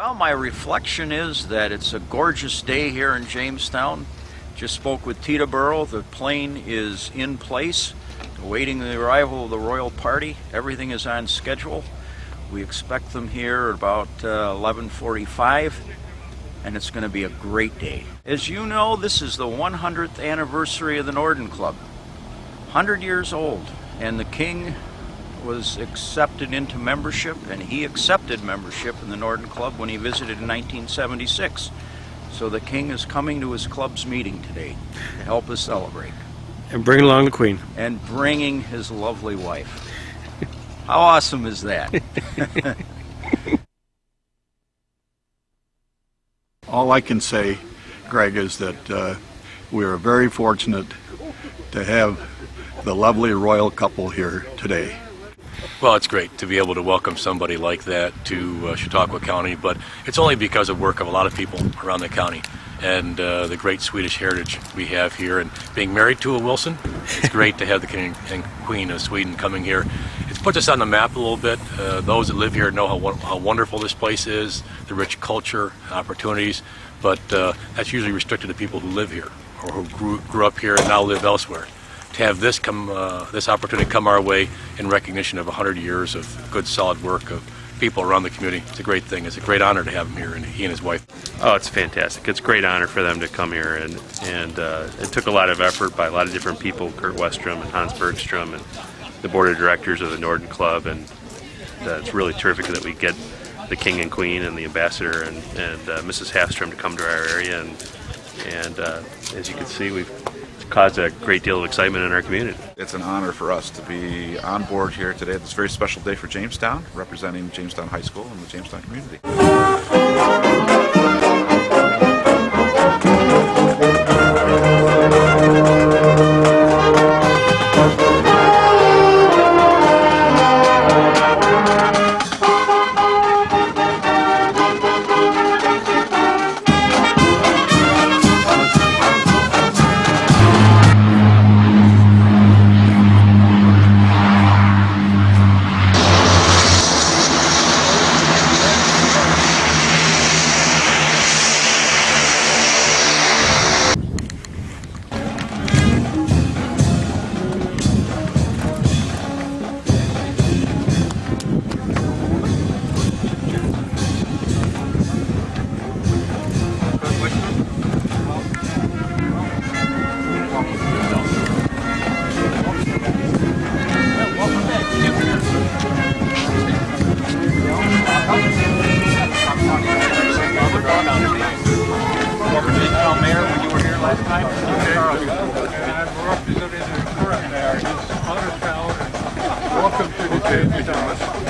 Well, my reflection is that it's a gorgeous day here in Jamestown. Just spoke with Teterboro. The plane is in place, awaiting the arrival of the royal party. Everything is on schedule. We expect them here at about 11:45, and it's going to be a great day. As you know, this is the 100th anniversary of the Norden Club. 100 years old, and the King was accepted into membership, and he accepted membership in the Norden Club when he visited in 1976. So the King is coming to his club's meeting today to help us celebrate. And bring along the Queen. And bringing his lovely wife. How awesome is that? All I can say, Greg, is that we are very fortunate to have the lovely royal couple here today. Well, it's great to be able to welcome somebody like that to Chautauqua County, but it's only because of work of a lot of people around the county and the great Swedish heritage we have here. And being married to a Wilson, it's great to have the King and Queen of Sweden coming here. It's put us on the map a little bit. Those that live here know how wonderful this place is, the rich culture, opportunities, but that's usually restricted to people who live here or who grew up here and now live elsewhere. To have this opportunity come our way in recognition of 100 years of good, solid work of people around the community, it's a great thing. It's a great honor to have him here, and he and his wife. Oh, it's fantastic. It's a great honor for them to come here, and it took a lot of effort by a lot of different people, Kurt Westrom and Hans Bergstrom, and the board of directors of the Norden Club, and it's really terrific that we get the King and Queen and the ambassador and Mrs. Hafstrom to come to our area, and as you can see, we've caused a great deal of excitement in our community. It's an honor for us to be on board here today. It's a very special day for Jamestown, representing Jamestown High School and the Jamestown community. Welcome to the Jamestown.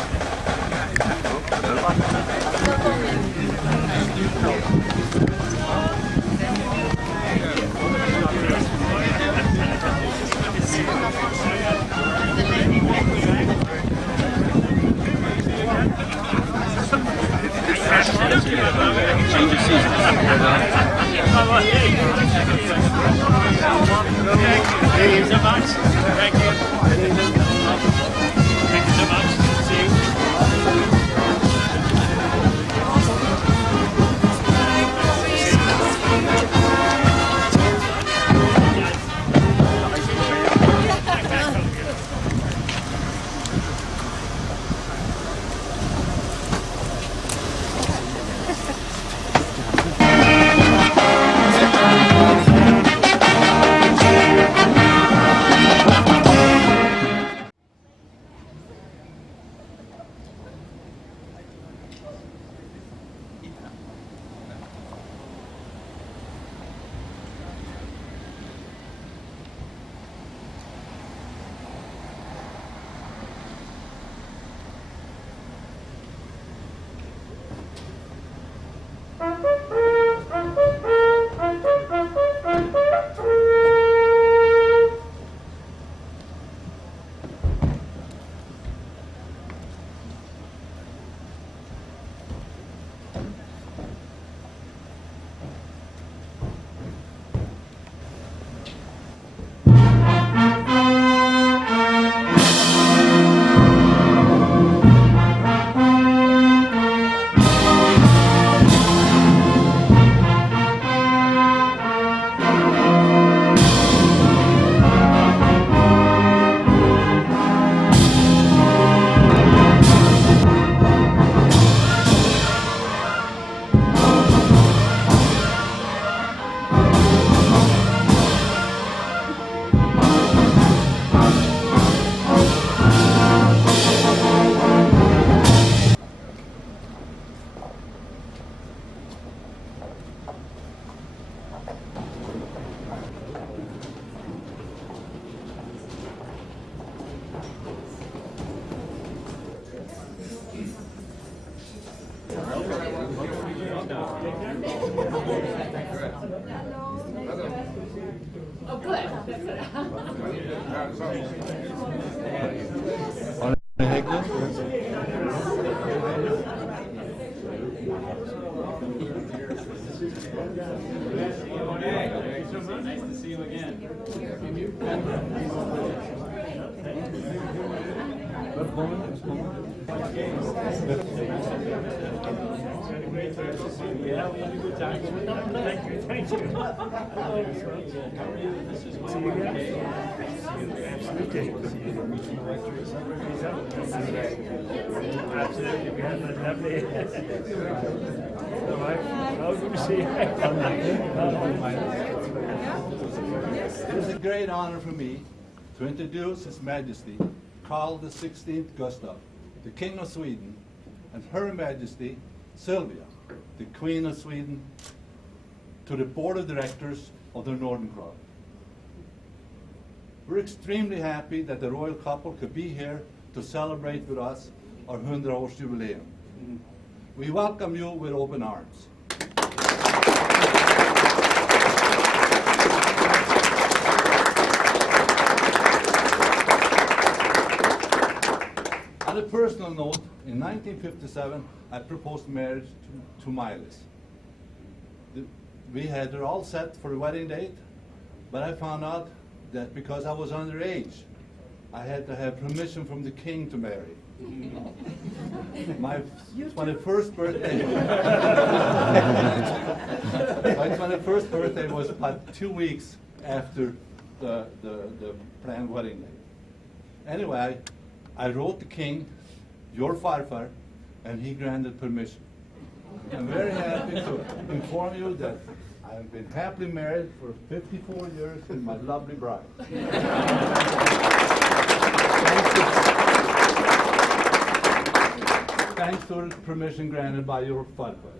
Nice to see you again. Thank you. Absolutely. We had a lovely. How good to see you. It is a great honor for me to introduce His Majesty Carl XVI Gustaf, the King of Sweden, and Her Majesty Sylvia, the Queen of Sweden, to the Board of Directors of the Norden Club. We're extremely happy that the royal couple could be here to celebrate with us our 100-års jubileum. We welcome you with open arms. On a personal note, in 1957, I proposed marriage to Miles. We had it all set for a wedding date, but I found out that because I was underage, I had to have permission from the king to marry. My 21st birthday. My 21st birthday was about 2 weeks after the planned wedding date. Anyway, I wrote the king, your farfar, and he granted permission. I'm very happy to inform you that I have been happily married for 54 years with my lovely bride. Thanks to the permission granted by your farfar.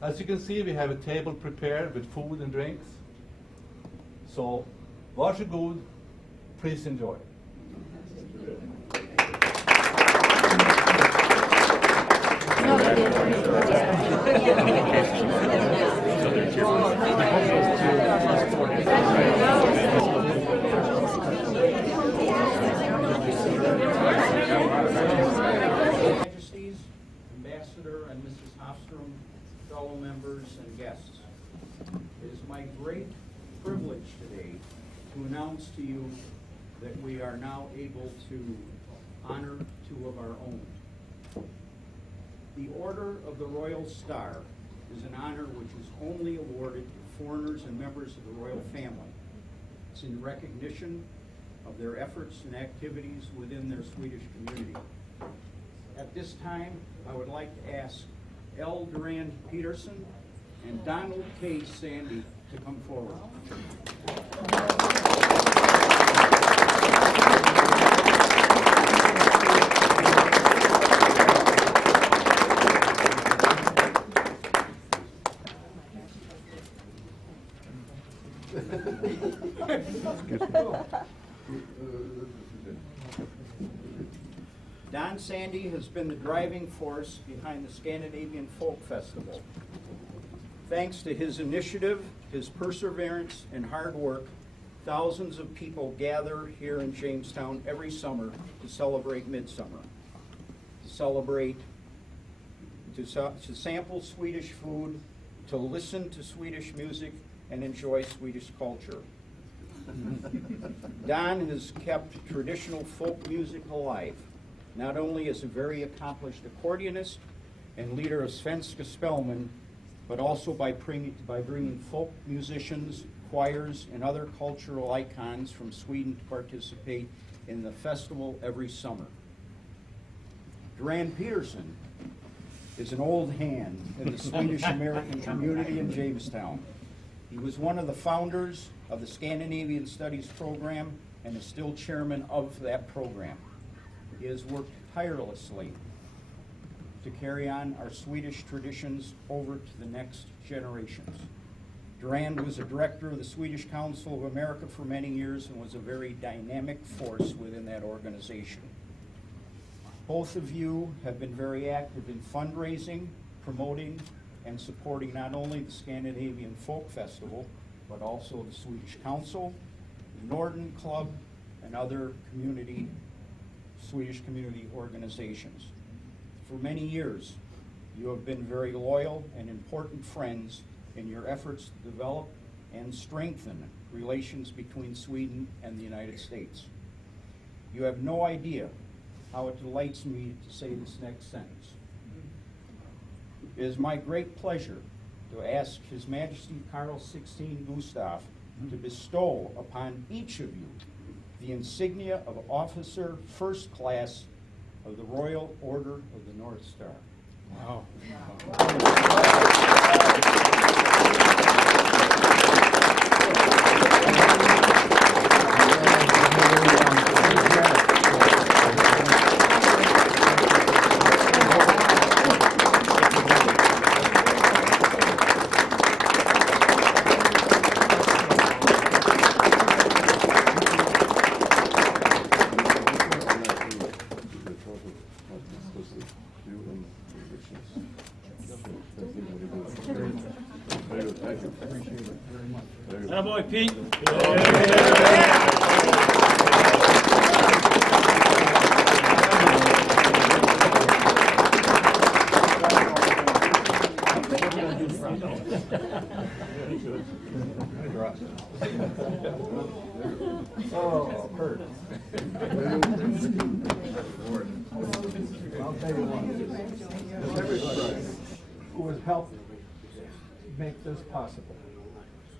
As you can see, we have a table prepared with food and drinks. So, varsågod, please enjoy. Majesties, Ambassador and Mrs. Hofstrom, fellow members and guests. It is my great privilege today to announce to you that we are now able to honor two of our own. The Order of the Royal Star is an honor which is only awarded to foreigners and members of the royal family. It's in recognition of their efforts and activities within their Swedish community. At this time, I would like to ask L. Duran Peterson and Donald K. Sandy to come forward. Don Sandy has been the driving force behind the Scandinavian Folk Festival. Thanks to his initiative, his perseverance, and hard work, thousands of people gather here in Jamestown every summer to celebrate Midsummer, to sample Swedish food, to listen to Swedish music, and enjoy Swedish culture. Don has kept traditional folk music alive, not only as a very accomplished accordionist and leader of Svenska Spelman, but also by bringing folk musicians, choirs, and other cultural icons from Sweden to participate in the festival every summer. Duran Peterson is an old hand in the Swedish-American community in Jamestown. He was one of the founders of the Scandinavian Studies program and is still chairman of that program. He has worked tirelessly to carry on our Swedish traditions over to the next generations. Duran was a director of the Swedish Council of America for many years and was a very dynamic force within that organization. Both of you have been very active in fundraising promoting and supporting not only the Scandinavian Folk Festival, but also the Swedish Council, the Norden Club, and other Swedish community organizations. For many years, you have been very loyal and important friends in your efforts to develop and strengthen relations between Sweden and the United States. You have no idea how it delights me to say this next sentence. It is my great pleasure to ask His Majesty Carl XVI Gustaf to bestow upon each of you the insignia of Officer First Class of the Royal Order of the North Star. Wow. Attaboy, Pete. Oh, Kurt. I'll tell you what. Everybody who has helped make this possible.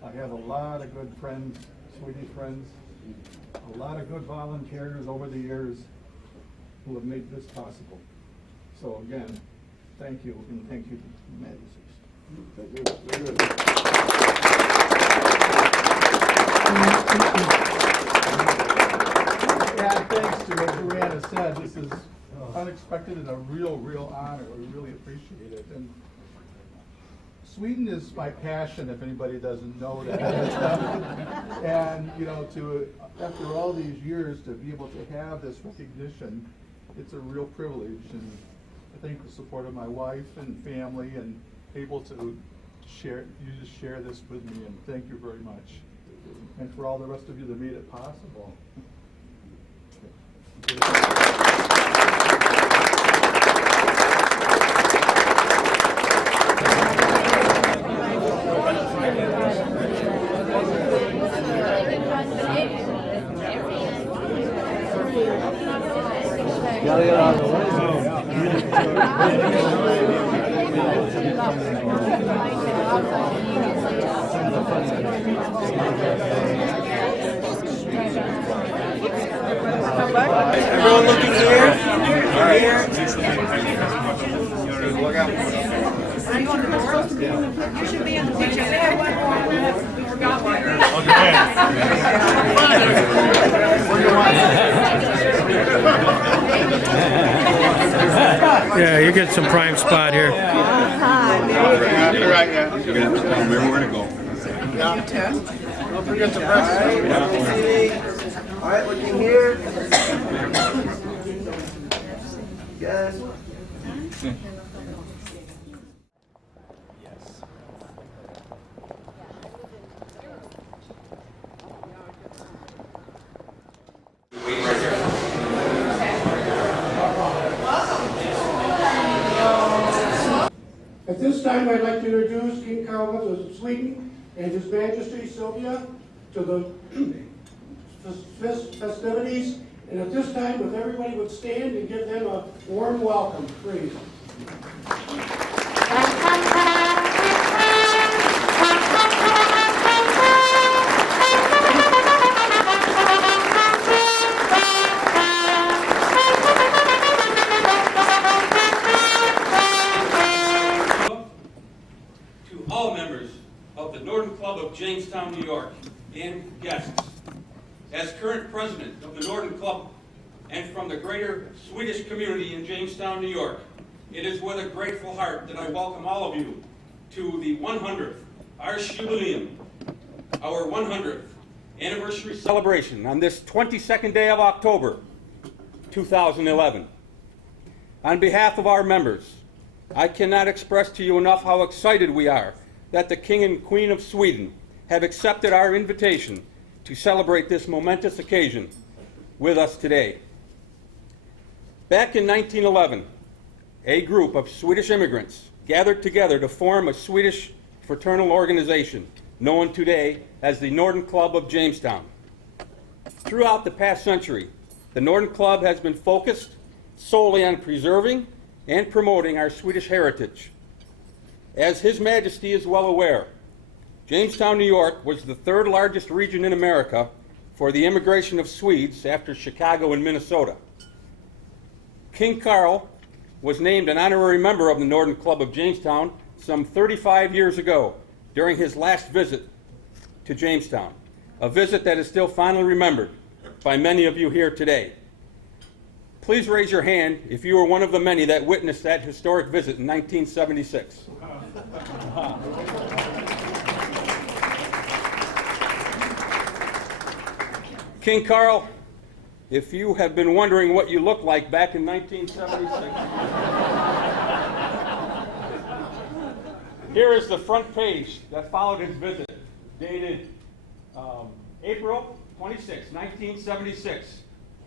I have a lot of good friends, Swedish friends, a lot of good volunteers over the years who have made this possible. So again, thank you, and thank you, Majesties. Thank you. Very good. And thanks to what Duran has said, this is unexpected and a real honor. We really appreciate it. And Sweden is my passion, if anybody doesn't know that. And, you know, after all these years, to be able to have this recognition, it's a real privilege. And I thank the support of my wife and family, and able to share this with me, and thank you very much. And for all the rest of you that made it possible. Everyone looking here? Here. Look out. You should be in the picture. Yeah, you get some prime spot here. You're right, yeah. You're going to have to tell them everywhere to go. Yeah. Don't forget the press. All right, looking here. Guys. At this time, I'd like to introduce King Carl of Sweden and His Majesty Sylvia to the festivities. And at this time, if everybody would stand and give them a warm welcome, please. All members of the Norden Club of Jamestown, New York, and guests. As current president of the Norden Club and from the greater Swedish community in Jamestown, New York, it is with a grateful heart that I welcome all of you to the 100th Årsjubileum, our 100th anniversary celebration on this 22nd day of October, 2011. On behalf of our members, I cannot express to you enough how excited we are that the King and Queen of Sweden have accepted our invitation to celebrate this momentous occasion with us today. Back in 1911, a group of Swedish immigrants gathered together to form a Swedish fraternal organization known today as the Norden Club of Jamestown. Throughout the past century, the Norden Club has been focused solely on preserving and promoting our Swedish heritage. As His Majesty is well aware, Jamestown, New York was the third largest region in America for the immigration of Swedes after Chicago and Minnesota. King Carl was named an honorary member of the Norden Club of Jamestown some 35 years ago during his last visit to Jamestown, a visit that is still fondly remembered by many of you here today. Please raise your hand if you were one of the many that witnessed that historic visit in 1976. King Carl, if you have been wondering what you looked like back in 1976, here is the front page that followed his visit, dated April 26, 1976,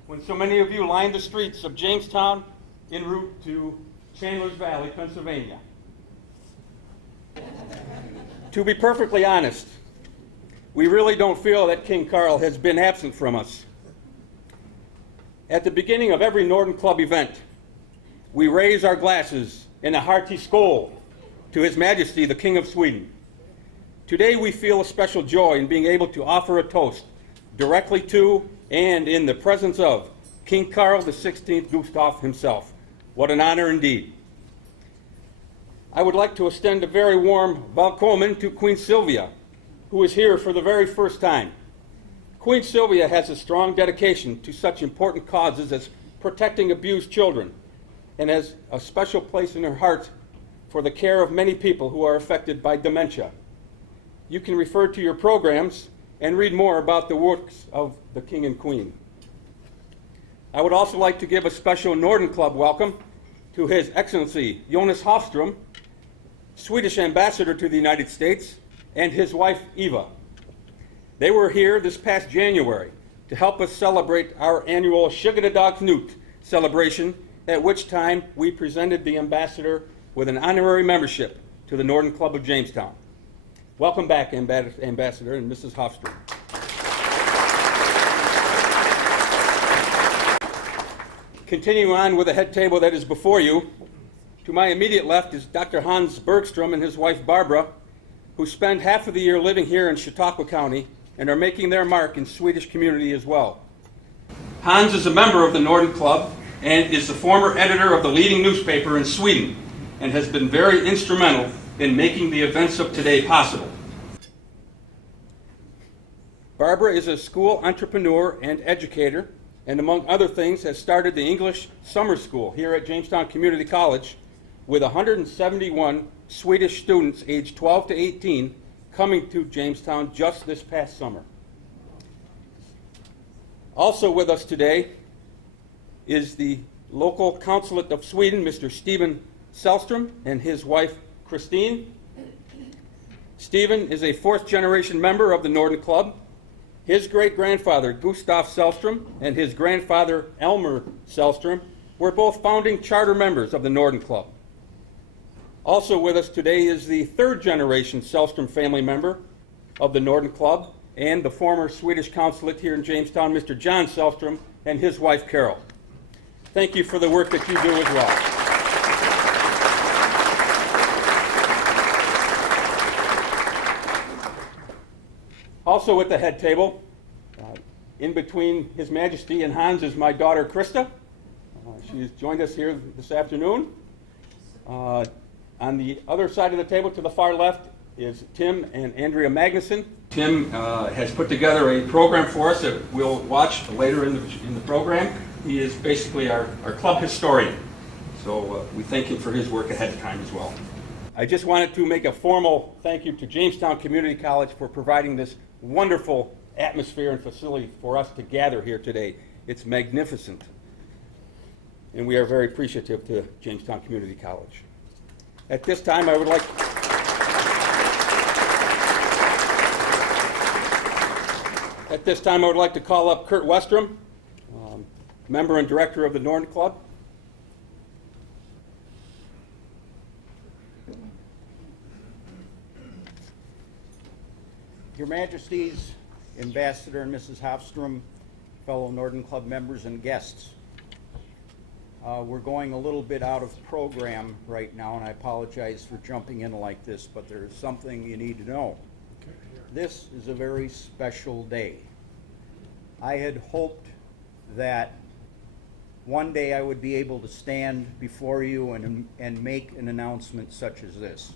when so many of you lined the streets of Jamestown en route to Chandler's Valley, Pennsylvania. To be perfectly honest, we really don't feel that King Carl has been absent from us. At the beginning of every Norden Club event, we raise our glasses in a hearty skål to His Majesty, the King of Sweden. Today we feel a special joy in being able to offer a toast directly to and in the presence of King Carl XVI Gustaf himself. What an honor indeed. I would like to extend a very warm welcome to Queen Sylvia, who is here for the very first time. Queen Sylvia has a strong dedication to such important causes as protecting abused children and has a special place in her heart for the care of many people who are affected by dementia. You can refer to your programs and read more about the works of the King and Queen. I would also like to give a special Norden Club welcome to His Excellency Jonas Hofström, Swedish Ambassador to the United States, and his wife Eva. They were here this past January to help us celebrate our annual Dag Knut celebration, at which time we presented the ambassador with an honorary membership to the Norden Club of Jamestown. Welcome back, Ambassador and Mrs. Hofström. Continuing on with the head table that is before you, to my immediate left is Dr. Hans Bergstrom and his wife Barbara, who spend half of the year living here in Chautauqua County and are making their mark in Swedish community as well. Hans is a member of the Norden Club and is the former editor of the leading newspaper in Sweden and has been very instrumental in making the events of today possible. Barbara is a school entrepreneur and educator, and among other things has started the English summer school here at Jamestown Community College with 171 Swedish students aged 12 to 18 coming to Jamestown just this past summer. Also with us today is the local consulate of Sweden, Mr. Stephen Sellström, and his wife Christine. Stephen is a fourth-generation member of the Norden Club. His great-grandfather, Gustaf Sellström, and his grandfather, Elmer Sellström, were both founding charter members of the Norden Club. Also with us today is the third-generation Sellström family member of the Norden Club and the former Swedish consulate here in Jamestown, Mr. John Sellström, and his wife, Carol. Thank you for the work that you do as well. Also at the head table, in between His Majesty and Hans, is my daughter, Krista. She has joined us here this afternoon. On the other side of the table to the far left is Tim and Andrea Magnuson. Tim has put together a program for us that we'll watch later in the program. He is basically our club historian. So we thank him for his work ahead of time as well. I just wanted to make a formal thank you to Jamestown Community College for providing this wonderful atmosphere and facility for us to gather here today. It's magnificent. And we are very appreciative to Jamestown Community College. At this time, I would like to call up Kurt Westrom, member and director of the Norden Club. Your Majesties, Ambassador and Mrs. Hofstrom, fellow Norden Club members and guests. We're going a little bit out of program right now, and I apologize for jumping in like this, but there's something you need to know. This is a very special day. I had hoped that one day I would be able to stand before you and make an announcement such as this.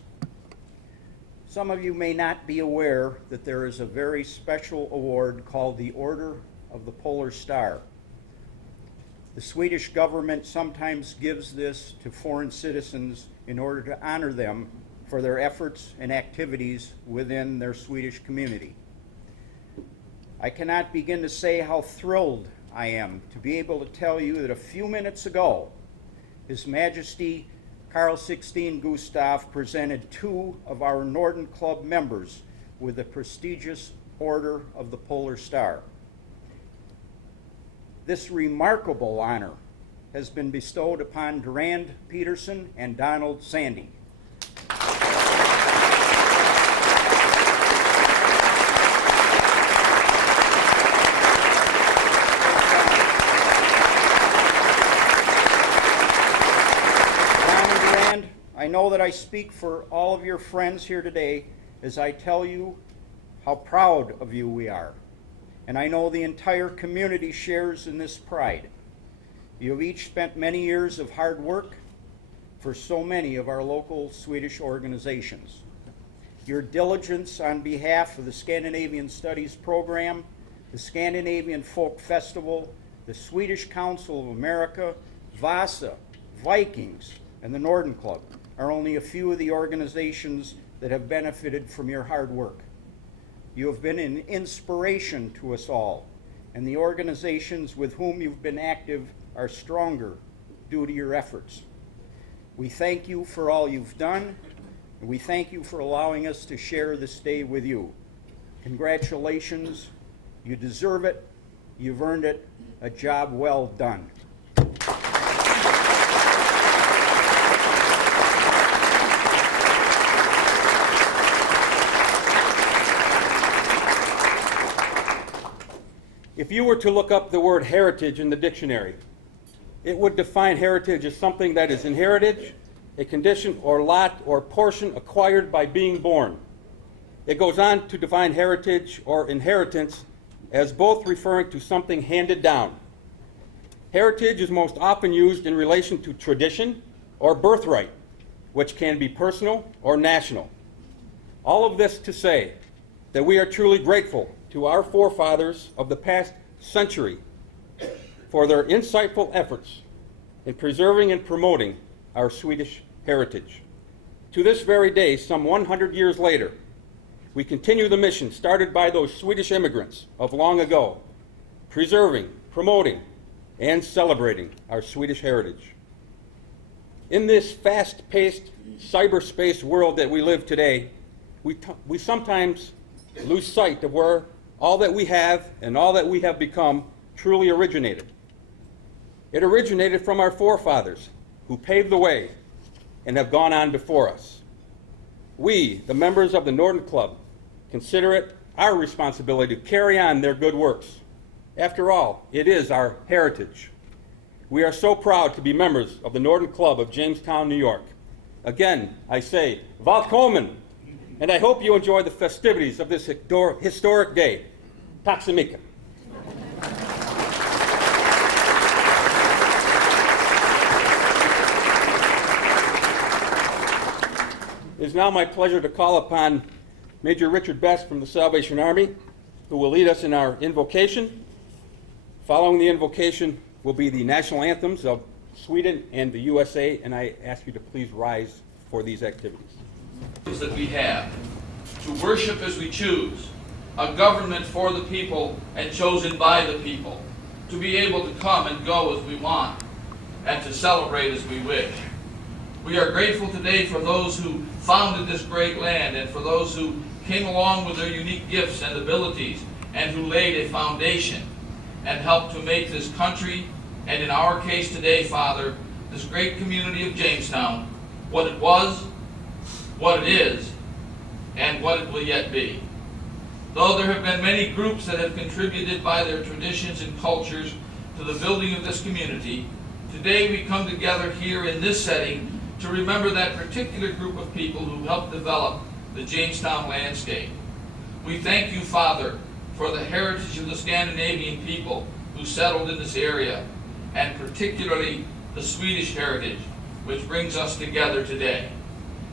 Some of you may not be aware that there is a very special award called the Order of the Polar Star. The Swedish government sometimes gives this to foreign citizens in order to honor them for their efforts and activities within their Swedish community. I cannot begin to say how thrilled I am to be able to tell you that a few minutes ago, His Majesty Carl 16 Gustaf presented 2 of our Norden Club members with the prestigious Order of the Polar Star. This remarkable honor has been bestowed upon Duran Peterson and Donald Sandy. I know that I speak for all of your friends here today as I tell you how proud of you we are. And I know the entire community shares in this pride. You have each spent many years of hard work for so many of our local Swedish organizations. Your diligence on behalf of the Scandinavian Studies Program, the Scandinavian Folk Festival, the Swedish Council of America, Vasa, Vikings, and the Norden Club are only a few of the organizations that have benefited from your hard work. You have been an inspiration to us all, and the organizations with whom you've been active are stronger due to your efforts. We thank you for all you've done, and we thank you for allowing us to share this day with you. Congratulations, you deserve it, you've earned it, a job well done. If you were to look up the word heritage in the dictionary, it would define heritage as something that is inherited, a condition or lot or portion acquired by being born. It goes on to define heritage or inheritance as both referring to something handed down. Heritage is most often used in relation to tradition or birthright, which can be personal or national. All of this to say that we are truly grateful to our forefathers of the past century for their insightful efforts in preserving and promoting our Swedish heritage. To this very day, some 100 years later, we continue the mission started by those Swedish immigrants of long ago, preserving, promoting, and celebrating our Swedish heritage. In this fast-paced cyberspace world that we live today, we sometimes lose sight of where all that we have and all that we have become truly originated. It originated from our forefathers who paved the way and have gone on before us. We, the members of the Norden Club, consider it our responsibility to carry on their good works. After all, it is our heritage. We are so proud to be members of the Norden Club of Jamestown, New York. Again, I say, välkommen! And I hope you enjoy the festivities of this historic day. Tack så mycket. It is now my pleasure to call upon Major Richard Best from the Salvation Army, who will lead us in our invocation. Following the invocation will be the national anthems of Sweden and the USA, and I ask you to please rise for these activities. That we have to worship as we choose, a government for the people and chosen by the people, to be able to come and go as we want, and to celebrate as we wish. We are grateful today for those who founded this great land and for those who came along with their unique gifts and abilities and who laid a foundation and helped to make this country, and in our case today, Father, this great community of Jamestown, what it was, what it is, and what it will yet be. Though there have been many groups that have contributed by their traditions and cultures to the building of this community, today we come together here in this setting to remember that particular group of people who helped develop the Jamestown landscape. We thank you, Father, for the heritage of the Scandinavian people who settled in this area, and particularly the Swedish heritage, which brings us together today.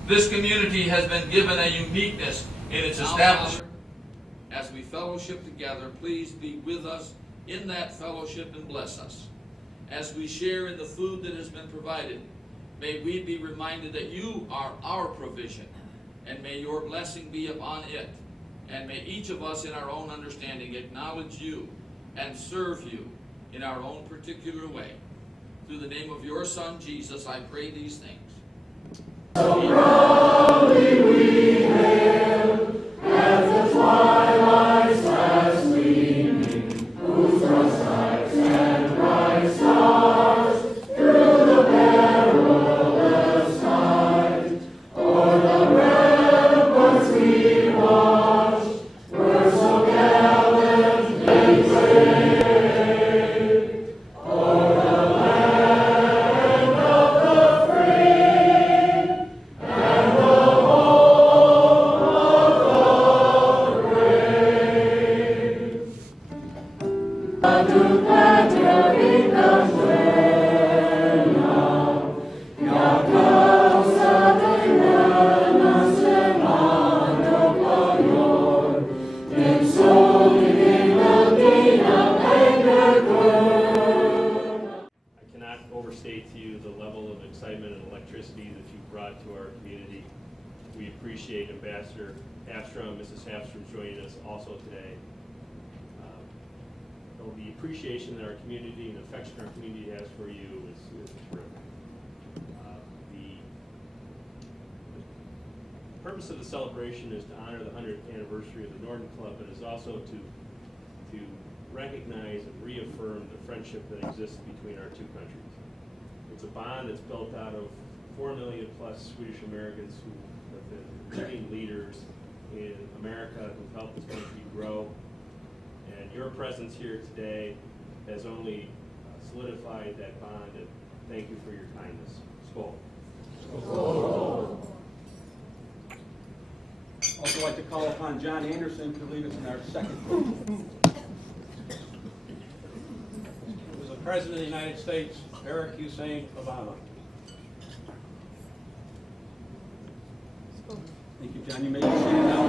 This community has been given a uniqueness in its establishment. As we fellowship together, please be with us in that fellowship and bless us. As we share in the food that has been provided, may we be reminded that you are our provision, and may your blessing be upon it. And may each of us in our own understanding acknowledge you and serve you in our own particular way. Through the name of your Son, Jesus, I pray these things. So proudly we hail as the twilight's last gleaming, whose thrust strikes and bright stars through the perilous night. O'er the ramparts we watched, were so gallantly brave. O'er the land of the free and the home of the brave. To Paterina Buena, ya causa de ganas hermano mayor, en sol y I cannot overstate to you the level of excitement and electricity that you brought to our community. We appreciate Ambassador Hafstrom, Mrs. Hafstrom joining us also today. The appreciation that our community and affection our community has for you is terrific. The purpose of the celebration is to honor the 100th anniversary of the Norden Club, but is also to recognize and reaffirm the friendship that exists between our two countries. It's a bond that's built out of 4 million plus Swedish Americans who have been living leaders in America, who've helped this country grow. And your presence here today has only solidified that bond, and thank you for your kindness. Skål. Also like to call upon John Anderson to lead us in our second group. It was the President of the United States, Barack Hussein Obama. Thank you, John. You may be seated now.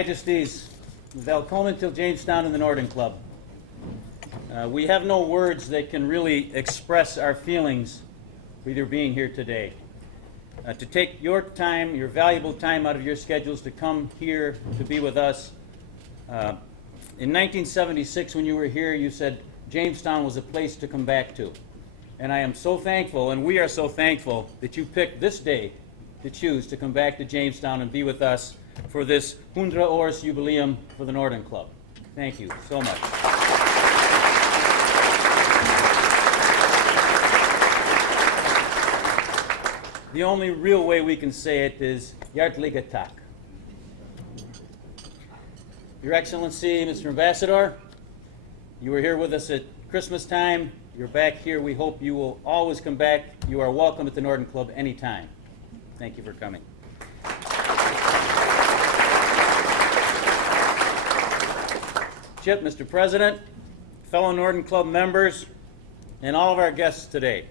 Majesties, Welcome to Jamestown and the Norden Club. We have no words that can really express our feelings with your being here today. To take your time, your valuable time out of your schedules to come here to be with us. In 1976, when you were here, you said Jamestown was a place to come back to. And I am so thankful, and we are so thankful, that you picked this day to choose to come back to Jamestown and be with us for this 100 Års Jubileum for the Norden Club. Thank you so much. The only real way we can say it is Hjärtliga tack. Your Excellency, Mr. Ambassador, you were here with us at Christmas time. You're back here. We hope you will always come back. You are welcome at the Norden Club anytime. Thank you for coming. Chip, Mr. President, fellow Norden Club members, and all of our guests today.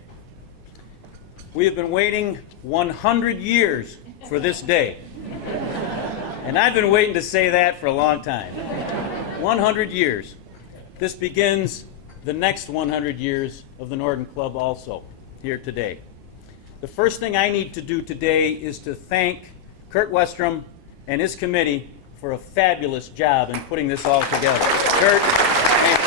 We have been waiting 100 years for this day. And I've been waiting to say that for a long time. 100 years. This begins the next 100 years of the Norden Club also, here today. The first thing I need to do today is to thank Kurt Westrom and his committee for a fabulous job in putting this all together. Kurt, thank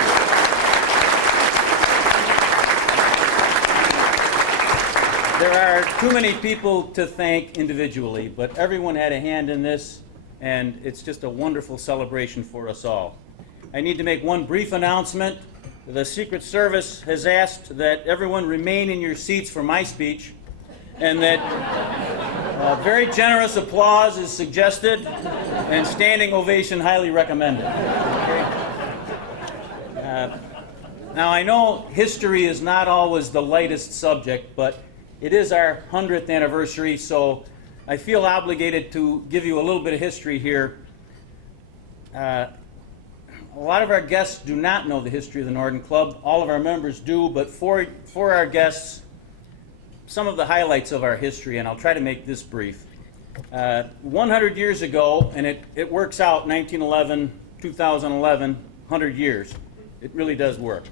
you. There are too many people to thank individually, but everyone had a hand in this, and it's just a wonderful celebration for us all. I need to make one brief announcement. The Secret Service has asked that everyone remain in your seats for my speech, and that very generous applause is suggested, and standing ovation highly recommended. Okay? Now, I know history is not always the lightest subject, but it is our 100th anniversary, so I feel obligated to give you a little bit of history here. A lot of our guests do not know the history of the Norden Club. All of our members do, but for our guests, some of the highlights of our history, and I'll try to make this brief. 100 years ago, and it works out, 1911, 2011, 100 years. It really does work.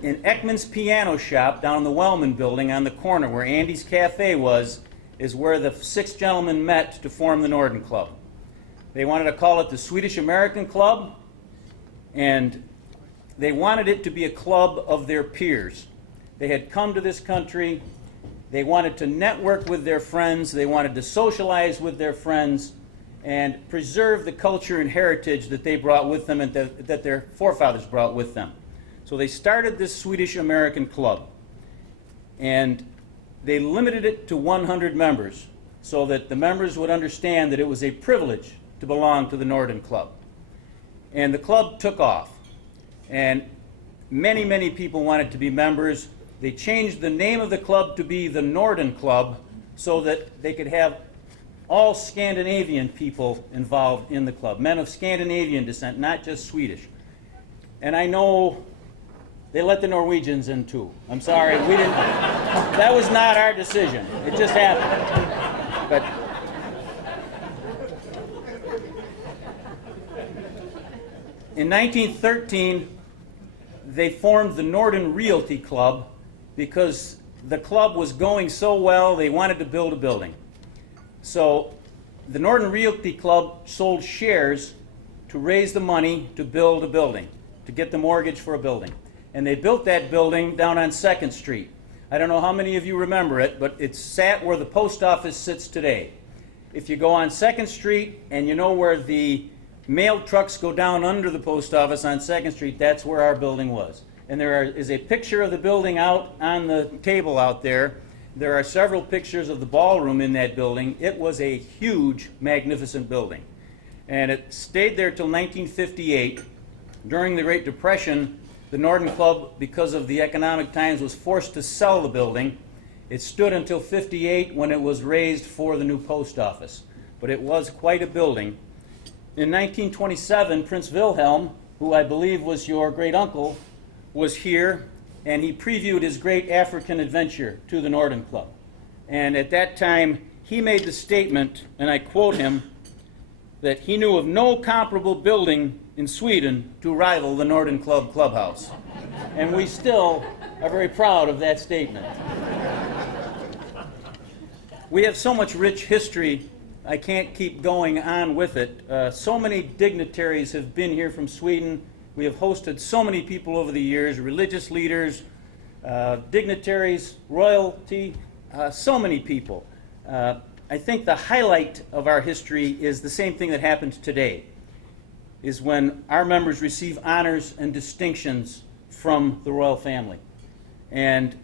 In Ekman's Piano Shop down in the Wellman building on the corner where Andy's Cafe was, is where the 6 gentlemen met to form the Norden Club. They wanted to call it the Swedish American Club, and they wanted it to be a club of their peers. They had come to this country, they wanted to network with their friends, they wanted to socialize with their friends, and preserve the culture and heritage that they brought with them and that their forefathers brought with them. So they started this Swedish American Club, and they limited it to 100 members so that the members would understand that it was a privilege to belong to the Norden Club. And the club took off, and many, many people wanted to be members. They changed the name of the club to be the Norden Club so that they could have all Scandinavian people involved in the club, men of Scandinavian descent, not just Swedish. And I know they let the Norwegians in too. I'm sorry, we didn't, that was not our decision. It just happened. But in 1913, they formed the Norden Realty Club because the club was going so well, they wanted to build a building. So the Norden Realty Club sold shares to raise the money to build a building, to get the mortgage for a building. And they built that building down on 2nd Street. I don't know how many of you remember it, but it sat where the post office sits today. If you go on 2nd Street and you know where the mail trucks go down under the post office on 2nd Street, that's where our building was. And there is a picture of the building out on the table out there. There are several pictures of the ballroom in that building. It was a huge, magnificent building. And it stayed there till 1958. During the Great Depression, the Norden Club, because of the economic times, was forced to sell the building. It stood until '58 when it was raised for the new post office. But it was quite a building. In 1927, Prince Wilhelm, who I believe was your great uncle, was here, and he previewed his great African adventure to the Norden Club. And at that time, he made the statement, and I quote him, that he knew of no comparable building in Sweden to rival the Norden Club clubhouse. And we still are very proud of that statement. We have so much rich history, I can't keep going on with it. So many dignitaries have been here from Sweden. We have hosted so many people over the years, religious leaders, dignitaries, royalty, so many people. I think the highlight of our history is the same thing that happens today, is when our members receive honors and distinctions from the royal family. And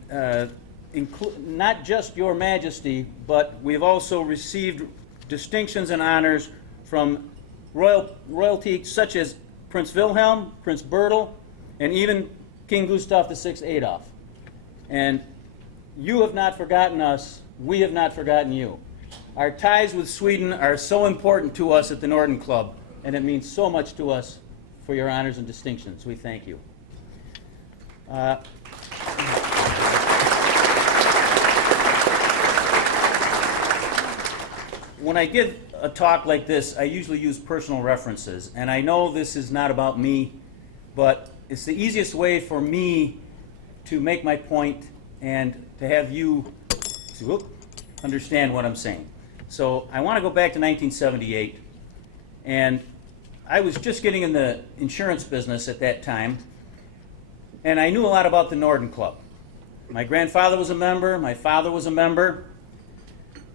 not just Your Majesty, but we've also received distinctions and honors from royalty such as Prince Wilhelm, Prince Bertel, and even King Gustav VI Adolf. And you have not forgotten us, we have not forgotten you. Our ties with Sweden are so important to us at the Norden Club, and it means so much to us for your honors and distinctions. We thank you. When I give a talk like this, I usually use personal references, and I know this is not about me, but it's the easiest way for me to make my point and to have you understand what I'm saying. So I want to go back to 1978, and I was just getting in the insurance business at that time, and I knew a lot about the Norden Club. My grandfather was a member, my father was a member.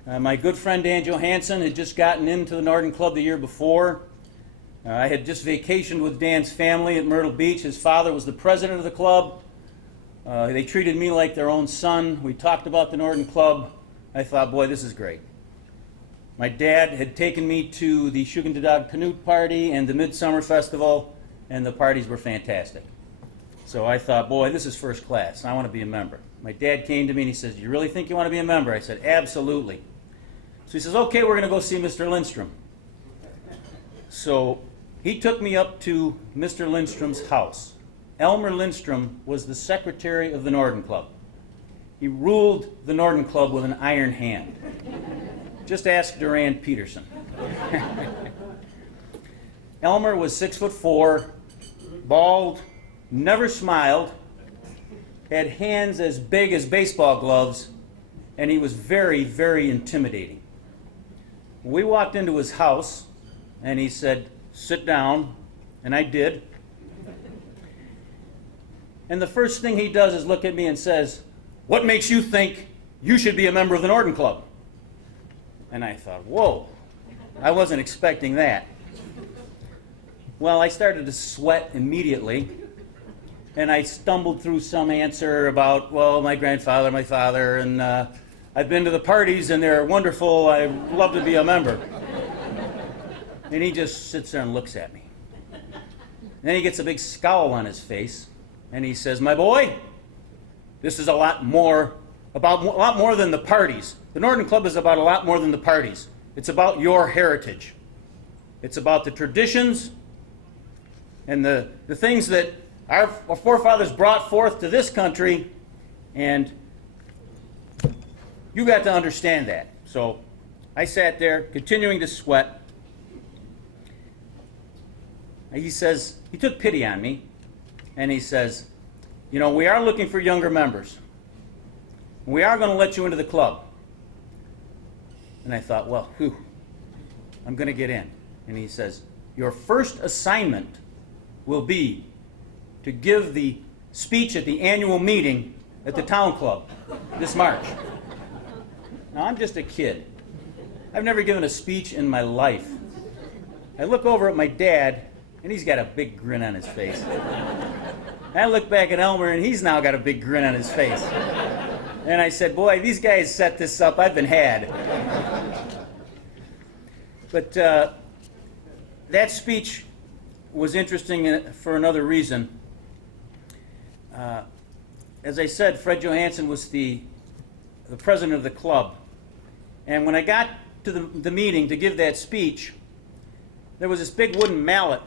My good friend Dan Johansson had just gotten into the Norden Club the year before. I had just vacationed with Dan's family at Myrtle Beach. His father was the president of the club. They treated me like their own son. We talked about the Norden Club. I thought, boy, this is great. My dad had taken me to the Sjugendag Canute Party and the Midsummer Festival, and the parties were fantastic. So I thought, boy, this is first class. I want to be a member. My dad came to me and he says, you really think you want to be a member? I said, absolutely. So he says, okay, we're going to go see Mr. Lindstrom. So he took me up to Mr. Lindstrom's house. Elmer Lindstrom was the secretary of the Norden Club. He ruled the Norden Club with an iron hand. Just ask Duran Peterson. Elmer was 6'4", bald, never smiled, had hands as big as baseball gloves, and he was very, very intimidating. We walked into his house, and he said, sit down, and I did. And the first thing he does is look at me and says, what makes you think you should be a member of the Norden Club? And I thought, whoa, I wasn't expecting that. Well, I started to sweat immediately, and I stumbled through some answer about, well, my grandfather, my father, and I've been to the parties, and they're wonderful. I'd love to be a member. And he just sits there and looks at me. Then he gets a big scowl on his face, and he says, my boy, this is a lot more than the parties. The Norden Club is about a lot more than the parties. It's about your heritage. It's about the traditions and the things that our forefathers brought forth to this country, and you got to understand that. So I sat there, continuing to sweat. He says, he took pity on me, and he says, you know, we are looking for younger members. We are going to let you into the club. And I thought, well, whew, I'm going to get in. And he says, your first assignment will be to give the speech at the annual meeting at the town club this March. Now, I'm just a kid. I've never given a speech in my life. I look over at my dad, and he's got a big grin on his face. I look back at Elmer, and he's now got a big grin on his face. And I said, boy, these guys set this up. I've been had. But that speech was interesting for another reason. As I said, Fred Johansson was the president of the club. And when I got to the meeting to give that speech, there was this big wooden mallet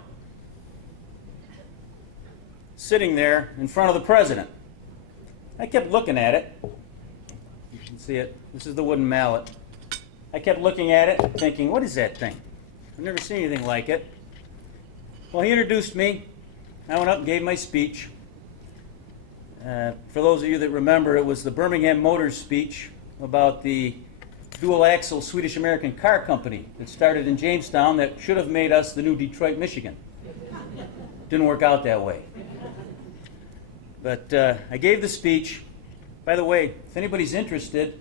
sitting there in front of the president. I kept looking at it. You can see it. This is the wooden mallet. I kept looking at it, thinking, what is that thing? I've never seen anything like it. Well, he introduced me. I went up and gave my speech. For those of you that remember, it was the Birmingham Motors speech about the dual-axle Swedish-American car company that started in Jamestown that should have made us the new Detroit, Michigan. Didn't work out that way. But I gave the speech. By the way, if anybody's interested,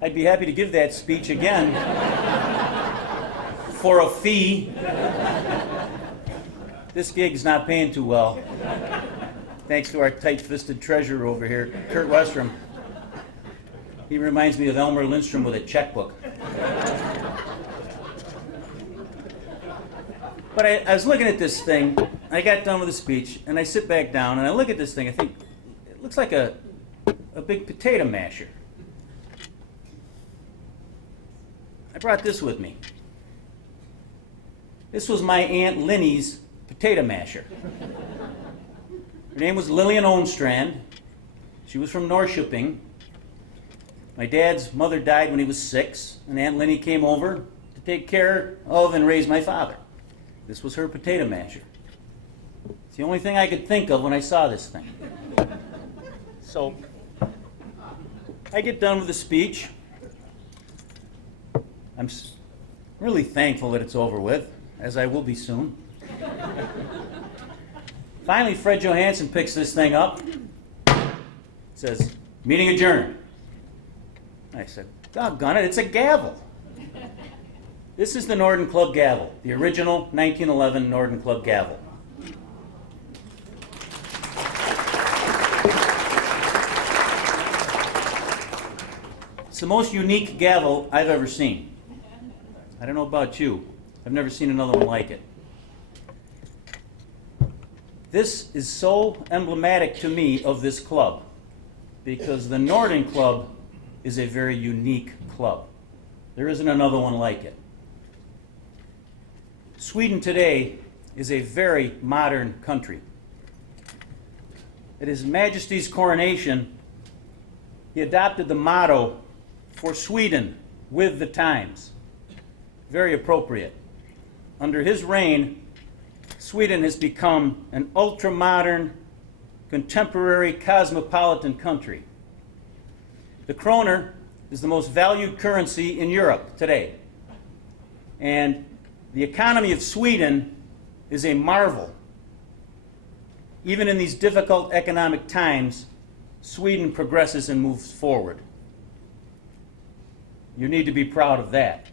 I'd be happy to give that speech again for a fee. This gig's not paying too well, thanks to our tight-fisted treasurer over here, Kurt Westrom. He reminds me of Elmer Lindstrom with a checkbook. But I was looking at this thing. I got done with the speech, and I sit back down, and I look at this thing. I think, it looks like a big potato masher. I brought this with me. This was my Aunt Linny's potato masher. Her name was Lillian Ohnstrand. She was from Norrköping. My dad's mother died when he was 6, and Aunt Linny came over to take care of and raise my father. This was her potato masher. It's the only thing I could think of when I saw this thing. So, I get done with the speech. I'm really thankful that it's over with, as I will be soon. Finally, Fred Johansson picks this thing up. Says, "Meeting adjourned." I said, "Doggone it, it's a gavel." This is the Norden Club gavel, the original 1911 Norden Club gavel. It's the most unique gavel I've ever seen. I don't know about you. I've never seen another one like it. This is so emblematic to me of this club because the Norden Club is a very unique club. There isn't another one like it. Sweden today is a very modern country. At His Majesty's coronation, he adopted the motto, "For Sweden, with the times." Very appropriate. Under his reign, Sweden has become an ultra-modern, contemporary, cosmopolitan country. The kroner is the most valued currency in Europe today. And the economy of Sweden is a marvel. Even in these difficult economic times, Sweden progresses and moves forward. You need to be proud of that.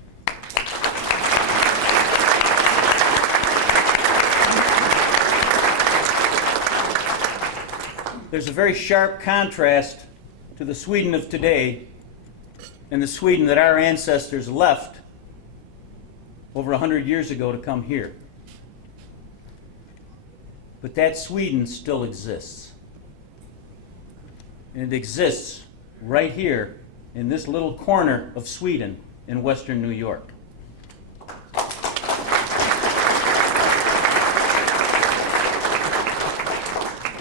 There's a very sharp contrast to the Sweden of today and the Sweden that our ancestors left over 100 years ago to come here. But that Sweden still exists. And it exists right here in this little corner of Sweden in western New York.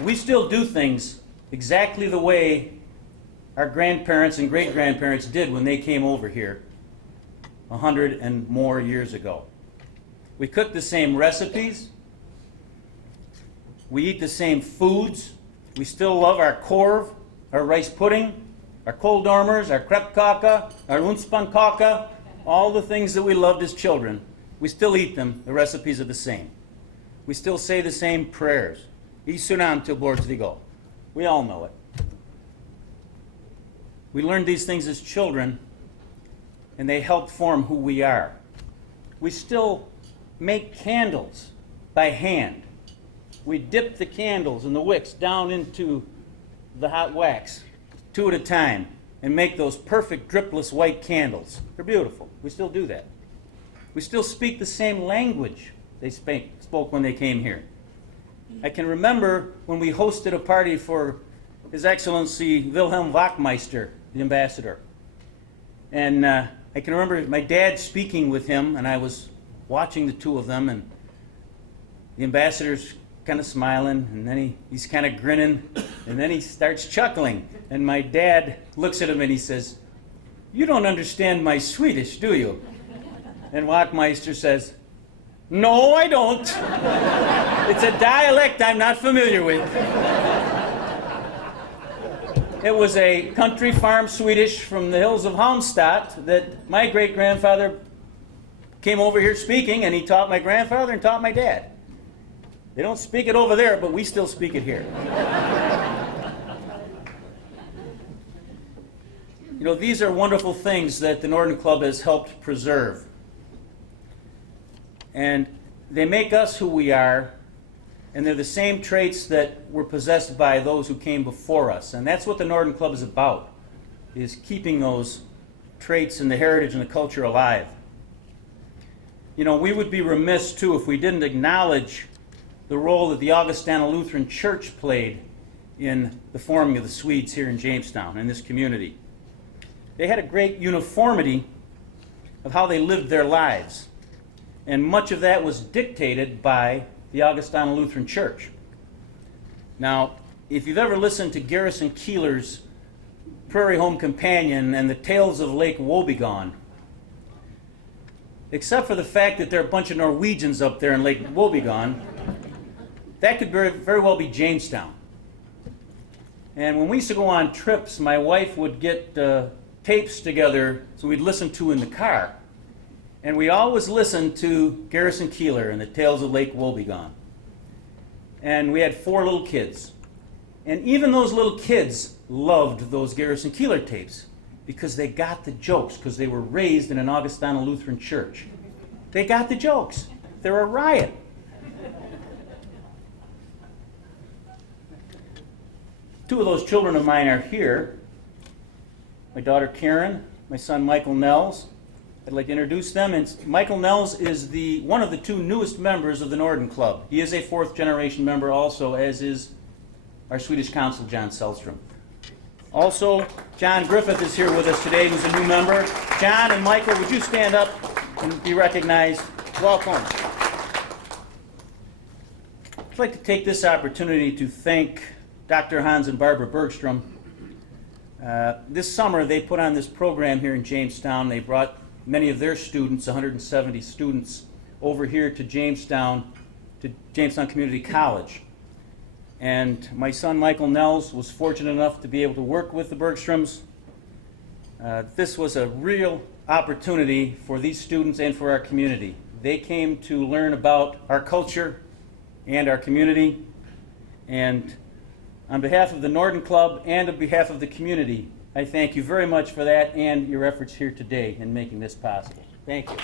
We still do things exactly the way our grandparents and great-grandparents did when they came over here 100 and more years ago. We cook the same recipes. We eat the same foods. We still love our korv, our rice pudding, our koldormers, our krepkaka, our unspankaka, all the things that we loved as children. We still eat them. The recipes are the same. We still say the same prayers. Isunam till Bordsvigo. We all know it. We learned these things as children, and they help form who we are. We still make candles by hand. We dip the candles and the wicks down into the hot wax, 2 at a time, and make those perfect dripless white candles. They're beautiful. We still do that. We still speak the same language they spoke when they came here. I can remember when we hosted a party for His Excellency Wilhelm Wachtmeister, the ambassador. And I can remember my dad speaking with him, and I was watching the two of them, and the ambassador's kind of smiling, and then he's kind of grinning, and then he starts chuckling. And my dad looks at him and he says, "You don't understand my Swedish, do you?" And Wachtmeister says, No, I don't. It's a dialect I'm not familiar with. It was a country farm Swedish from the hills of Halmstad that my great-grandfather came over here speaking, and he taught my grandfather and taught my dad. They don't speak it over there, but we still speak it here. You know, these are wonderful things that the Norden Club has helped preserve. And they make us who we are, and they're the same traits that were possessed by those who came before us. And that's what the Norden Club is about, is keeping those traits and the heritage and the culture alive. You know, we would be remiss, too, if we didn't acknowledge the role that the Augustana Lutheran Church played in the forming of the Swedes here in Jamestown, in this community. They had a great uniformity of how they lived their lives. And much of that was dictated by the Augustana Lutheran Church. Now, if you've ever listened to Garrison Keillor's Prairie Home Companion and the Tales of Lake Wobegon, except for the fact that there are a bunch of Norwegians up there in Lake Wobegon, that could very well be Jamestown. And when we used to go on trips, my wife would get tapes together so we'd listen to in the car. And we always listened to Garrison Keillor and the Tales of Lake Wobegon. And we had 4 little kids. And even those little kids loved those Garrison Keillor tapes because they got the jokes, because they were raised in an Augustana Lutheran church. They got the jokes. They're a riot. Two of those children of mine are here. My daughter Karen, my son Michael Nels. I'd like to introduce them. And Michael Nels is one of the 2 newest members of the Norden Club. He is a 4th-generation member also, as is our Swedish consul, John Sellstrom. Also, John Griffith is here with us today, who's a new member. John and Michael, would you stand up and be recognized? Welcome. I'd like to take this opportunity to thank Dr. Hans and Barbara Bergstrom. This summer, they put on this program here in Jamestown. They brought many of their students, 170 students, over here to Jamestown Community College. And my son Michael Nels was fortunate enough to be able to work with the Bergstroms. This was a real opportunity for these students and for our community. They came to learn about our culture and our community. And on behalf of the Norden Club and on behalf of the community, I thank you very much for that and your efforts here today in making this possible. Thank you.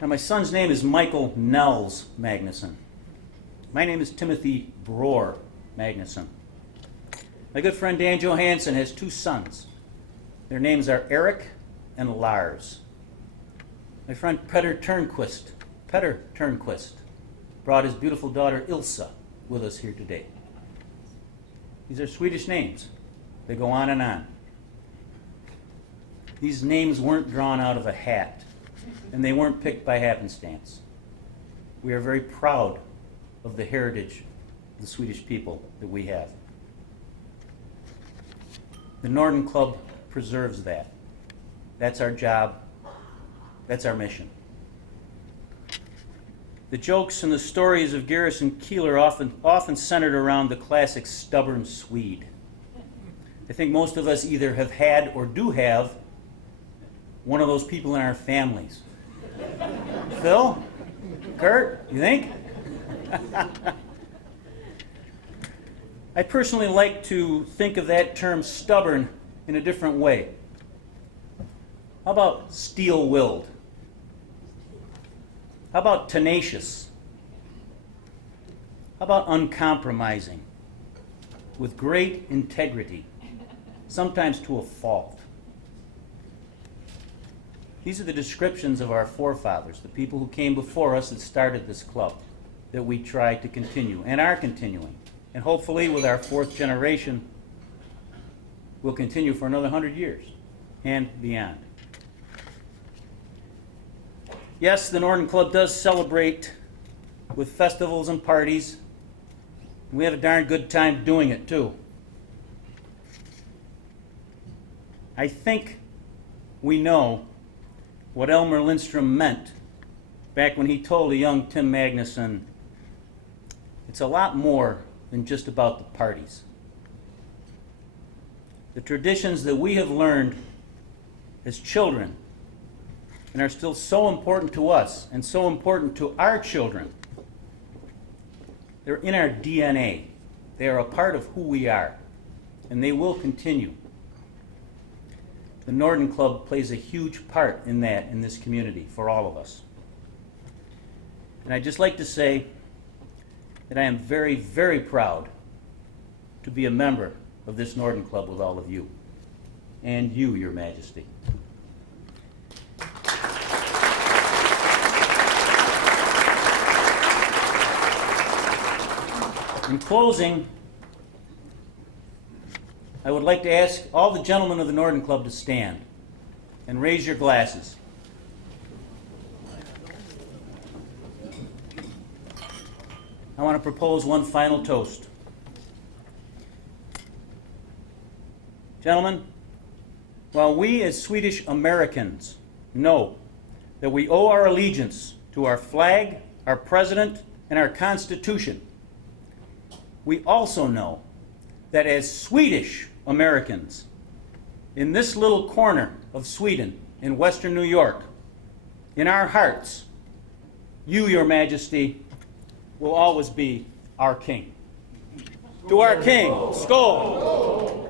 Now, my son's name is Michael Nels Magnuson. My name is Timothy Broer Magnuson. My good friend Dan Johansson has 2 sons. Their names are Eric and Lars. My friend Petter Turnquist brought his beautiful daughter Ilsa with us here today. These are Swedish names. They go on and on. These names weren't drawn out of a hat, and they weren't picked by happenstance. We are very proud of the heritage of the Swedish people that we have. The Norden Club preserves that. That's our job. That's our mission. The jokes and the stories of Garrison Keillor often centered around the classic stubborn Swede. I think most of us either have had or do have one of those people in our families. Phil? Kurt? You think? I personally like to think of that term stubborn in a different way. How about steel-willed? How about tenacious? How about uncompromising? With great integrity, sometimes to a fault. These are the descriptions of our forefathers, the people who came before us that started this club, that we try to continue and are continuing. And hopefully with our 4th generation, we'll continue for another 100 years and beyond. Yes, the Norden Club does celebrate with festivals and parties. We have a darn good time doing it, too. I think we know what Elmer Lindstrom meant back when he told a young Tim Magnuson, it's a lot more than just about the parties. The traditions that we have learned as children and are still so important to us and so important to our children, they're in our DNA. They are a part of who we are, and they will continue. The Norden Club plays a huge part in that in this community for all of us. And I'd just like to say that I am very, very proud to be a member of this Norden Club with all of you, and you, Your Majesty. In closing, I would like to ask all the gentlemen of the Norden Club to stand and raise your glasses. I want to propose one final toast. Gentlemen, while we as Swedish Americans know that we owe our allegiance to our flag, our president, and our Constitution, we also know that as Swedish Americans in this little corner of Sweden in Western New York, in our hearts, you, Your Majesty, will always be our king. To our king, skål!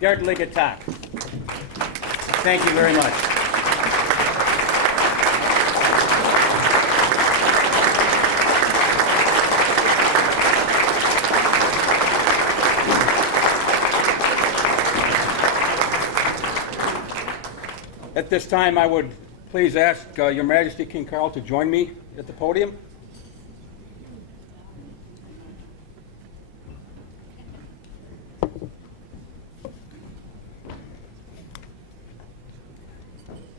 Hjärtligt tack. Thank you very much. At this time, I would please ask Your Majesty King Carl to join me at the podium.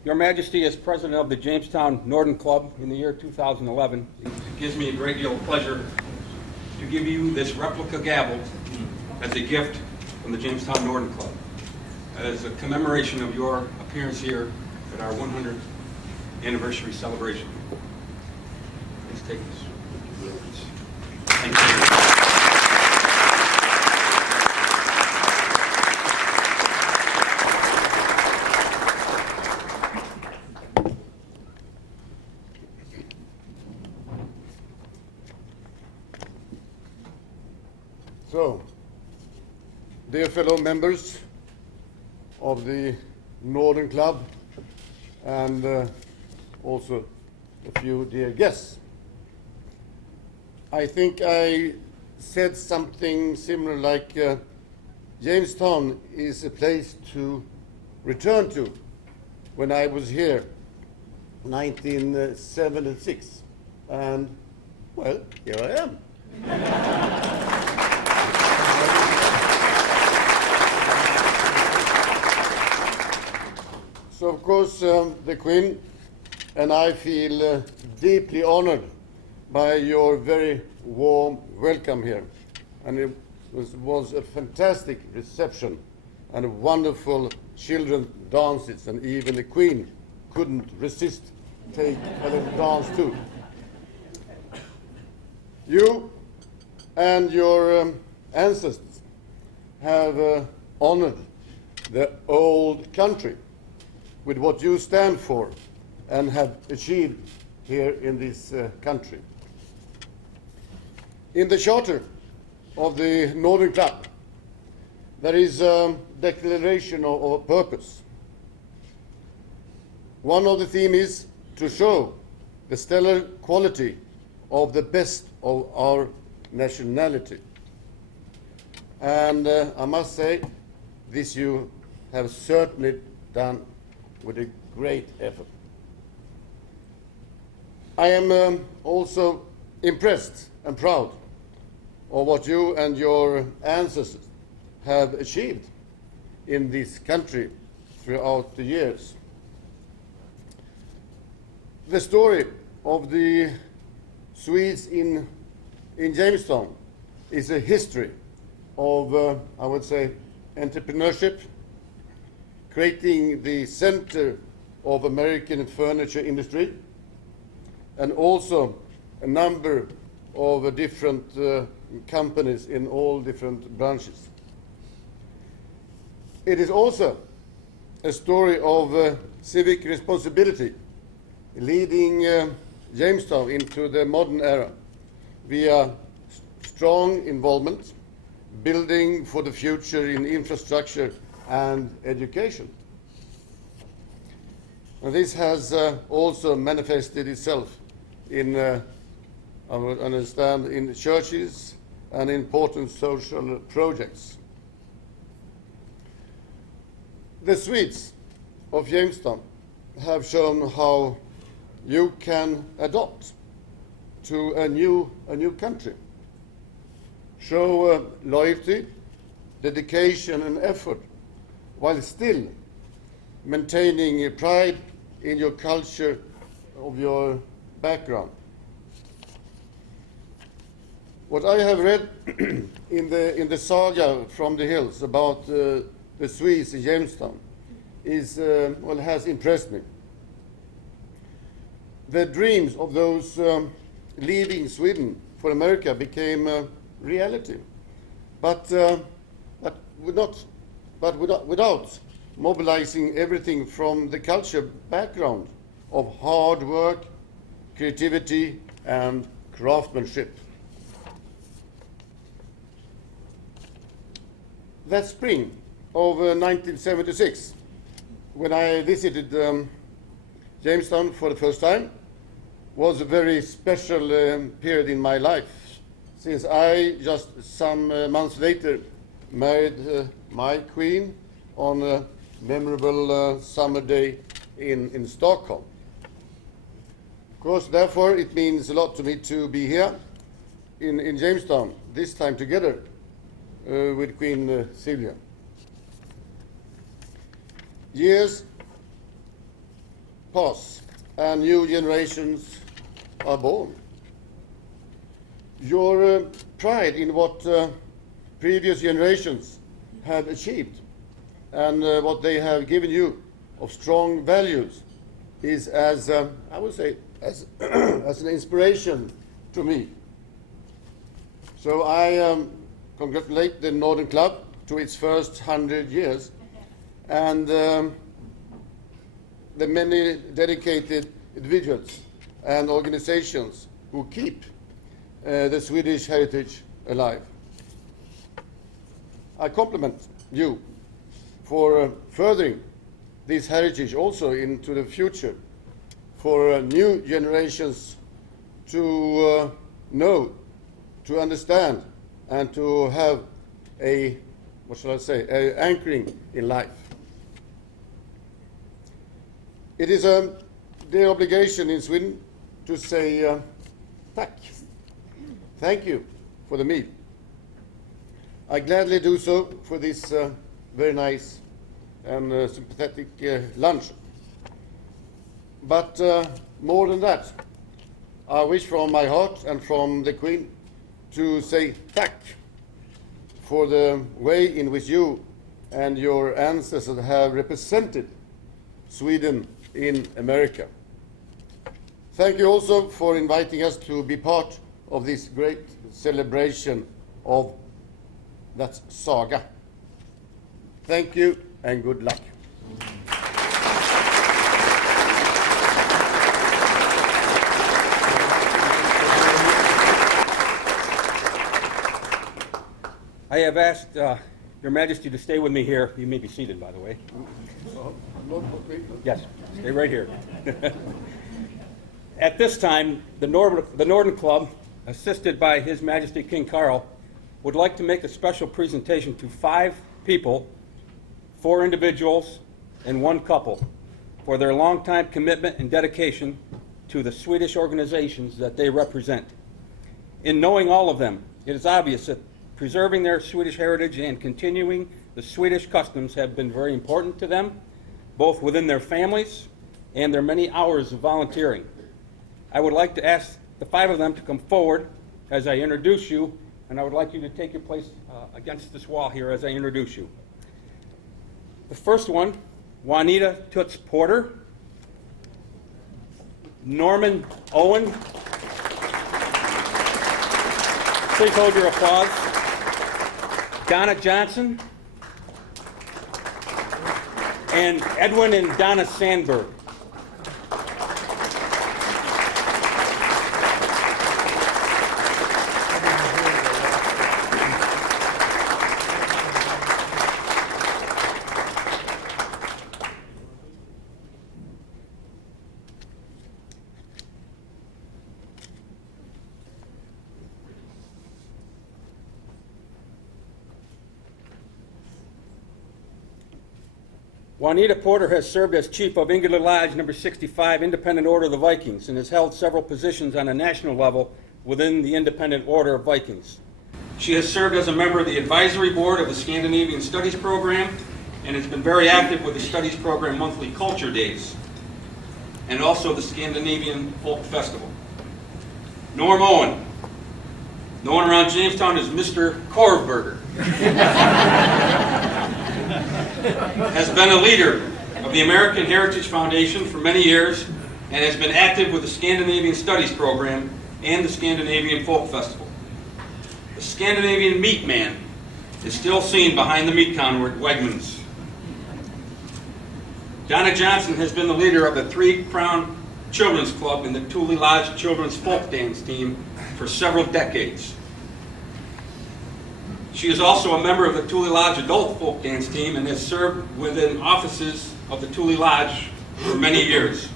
Your Majesty, as president of the Jamestown Norden Club in the year 2011, it gives me a great deal of pleasure to give you this replica gavel as a gift from the Jamestown Norden Club, as a commemoration of your appearance here at our 100th anniversary celebration. Please take this. Thank you. So, dear fellow members of the Norden Club, and also a few dear guests, I think I said something similar like Jamestown is a place to return to when I was here 1976, and well, here I am. So, of course, the Queen and I feel deeply honored by your very warm welcome here. And it was a fantastic reception and wonderful children's dances, and even the Queen couldn't resist take a little dance too. You and your ancestors have honored the old country with what you stand for and have achieved here in this country. In the charter of the Norden Club, there is a declaration of purpose. One of the themes is to show the stellar quality of the best of our nationality. And I must say, this you have certainly done with a great effort. I am also impressed and proud of what you and your ancestors have achieved in this country throughout the years. The story of the Swedes in Jamestown is a history of, I would say, entrepreneurship, creating the center of American furniture industry, and also a number of different companies in all different branches. It is also a story of civic responsibility, leading Jamestown into the modern era via strong involvement, building for the future in infrastructure and education. And this has also manifested itself in, I would understand, in churches and important social projects. The Swedes of Jamestown have shown how you can adopt to a new country, show loyalty, dedication and effort, while still maintaining pride in your culture of your background. What I have read in the saga from the hills about the Swedes in Jamestown is well, has impressed me. The dreams of those leaving Sweden for America became reality, but without mobilizing everything from the culture background of hard work, creativity, and craftsmanship. That spring of 1976, when I visited Jamestown for the first time, was a very special period in my life, since I just some months later married my queen on a memorable summer day in Stockholm. Of course, therefore, it means a lot to me to be here in Jamestown, this time together with Queen Sylvia. Years pass and new generations are born. Your pride in what previous generations have achieved and what they have given you of strong values is, as I would say, as, as an inspiration to me. So I congratulate the Norden Club to its first 100 years and the many dedicated individuals and organizations who keep the Swedish heritage alive. I compliment you for furthering this heritage also into the future, for new generations to know, to understand, and to have a, what shall I say, a anchoring in life. It is their obligation in Sweden to say tack. Thank you for the meal. I gladly do so for this very nice and sympathetic lunch. But more than that, I wish from my heart and from the Queen to say tack for the way in which you and your ancestors have represented Sweden in America. Thank you also for inviting us to be part of this great celebration of that saga. Thank you and good luck. I have asked Your Majesty to stay with me here. You may be seated, by the way. Yes, stay right here. At this time, the Norden Club, assisted by His Majesty King Carl, would like to make a special presentation to 5 people, 4 individuals, and 1 couple for their longtime commitment and dedication to the Swedish organizations that they represent. In knowing all of them, it is obvious that preserving their Swedish heritage and continuing the Swedish customs have been very important to them, both within their families and their many hours of volunteering. I would like to ask the 5 of them to come forward as I introduce you, and I would like you to take your place against this wall here as I introduce you. The first one, Juanita Toots Porter, Norman Owen. Please hold your applause. Donna Johnson, and Edwin and Donna Sandberg. Juanita Porter has served as Chief of Ingalls Lodge number 65, Independent Order of the Vikings, and has held several positions on a national level within the Independent Order of Vikings. She has served as a member of the advisory board of the Scandinavian Studies Program and has been very active with the Studies Program monthly culture days and also the Scandinavian Folk Festival. Norm Owen, known around Jamestown as Mr. Korvberger, has been a leader of the American Heritage Foundation for many years and has been active with the Scandinavian Studies Program and the Scandinavian Folk Festival. The Scandinavian Meat Man is still seen behind the meat counter at Wegmans. Donna Johnson has been the leader of the Three Crown Children's Club and the Thule Lodge Children's Folk Dance Team for several decades. She is also a member of the Thule Lodge Adult Folk Dance Team and has served within offices of the Thule Lodge for many years.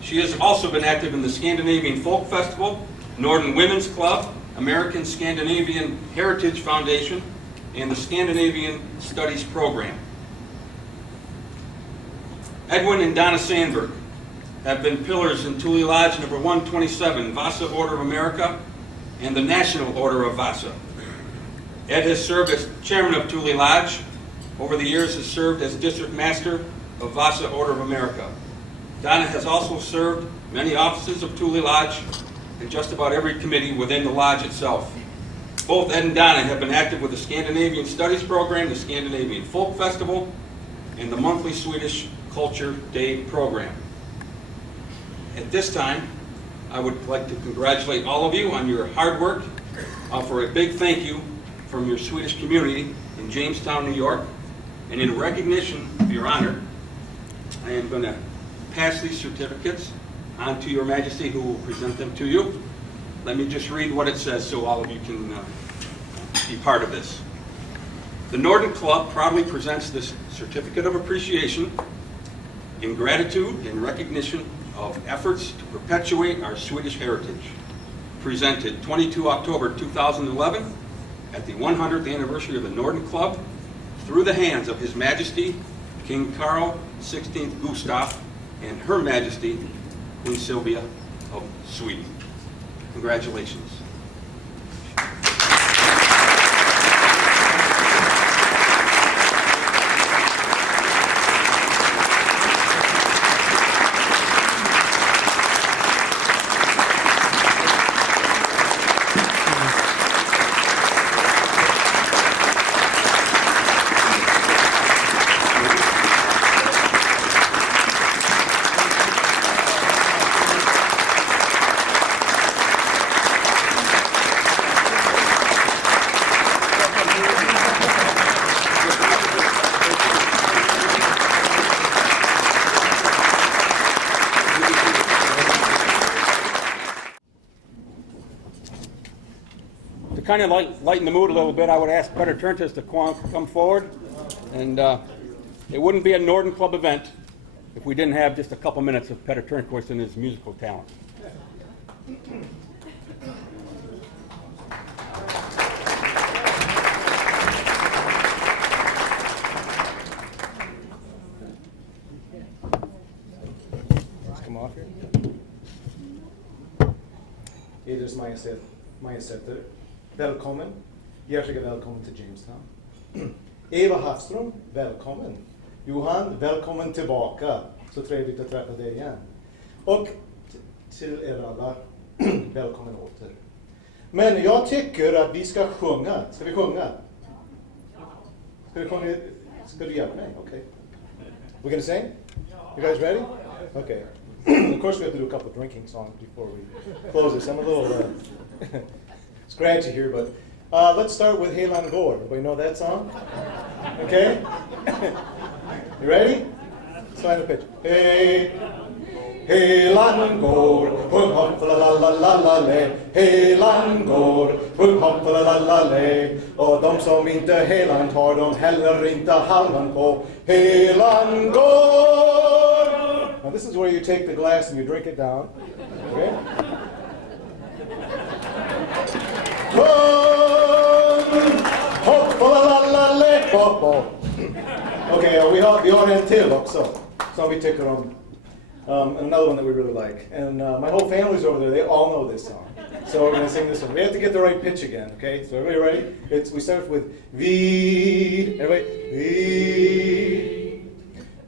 She has also been active in the Scandinavian Folk Festival, Norden Women's Club, American Scandinavian Heritage Foundation, and the Scandinavian Studies Program. Edwin and Donna Sandberg have been pillars in Thule Lodge number 127, Vasa Order of America, and the National Order of Vasa. Ed has served as chairman of Thule Lodge. Over the years has served as district master of Vasa Order of America. Donna has also served many offices of Thule Lodge and just about every committee within the lodge itself. Both Ed and Donna have been active with the Scandinavian Studies Program, the Scandinavian Folk Festival, and the monthly Swedish Culture Day program. At this time, I would like to congratulate all of you on your hard work, for a big thank you from your Swedish community in Jamestown, New York. And in recognition of your honor, I am going to pass these certificates on to Your Majesty, who will present them to you. Let me just read what it says so all of you can be part of this. The Norden Club proudly presents this certificate of appreciation in gratitude and recognition of efforts to perpetuate our Swedish heritage. Presented 22 October 2011 at the 100th anniversary of the Norden Club through the hands of His Majesty King Carl XVI Gustaf and Her Majesty Queen Sylvia of Sweden. Congratulations. To kind of lighten the mood a little bit, I would ask Petter Turntis to come forward. And it wouldn't be a Norden Club event if we didn't have just a couple minutes of Petter Turnquist and his musical talent. Come off here. Eders Majestäter, välkommen. Hjärtligt välkommen till Jamestown. Eva Hafström, välkommen. Johan, välkommen tillbaka. Så trevligt att träffa dig igen. Och till er alla, välkommen åter. Men jag tycker att vi ska sjunga. Ska vi sjunga? Ska vi sjunga It's good to be out, man. Okay. We're gonna sing? You guys ready? Okay. Of course, we have to do a couple of drinking songs before we close this. I'm a little scratchy here, but let's start with Helan Gore. Everybody know that song? Okay? You ready? Let's find the pitch. Hey, Helan Gore, hung hop la la la la la le. Helan Gore, hung hop la la la le. Och de som inte Helan tar, de heller inte halvan på. Helan Gore. Now this is where you take the glass and you drink it down. Okay? Okay, vi har en till också som vi tycker om. Another one that we really like. And my whole family's over there, they all know this song. So we're going to sing this one. We have to get the right pitch again, okay? So everybody ready? We start with vi. Everybody, vi.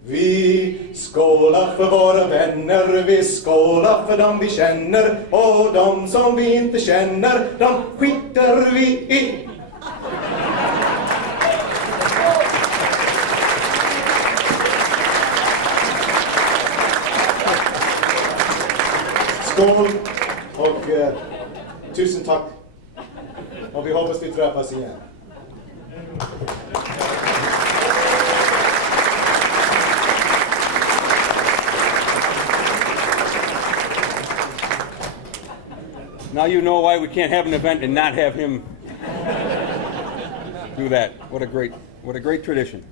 Vi skålar för våra vänner, vi skålar för dem vi känner. Och de som vi inte känner, de skiter vi i. Skål och tusen tack. Och vi hoppas vi träffas igen. Now you know why we can't have an event and not have him do that. What a great tradition.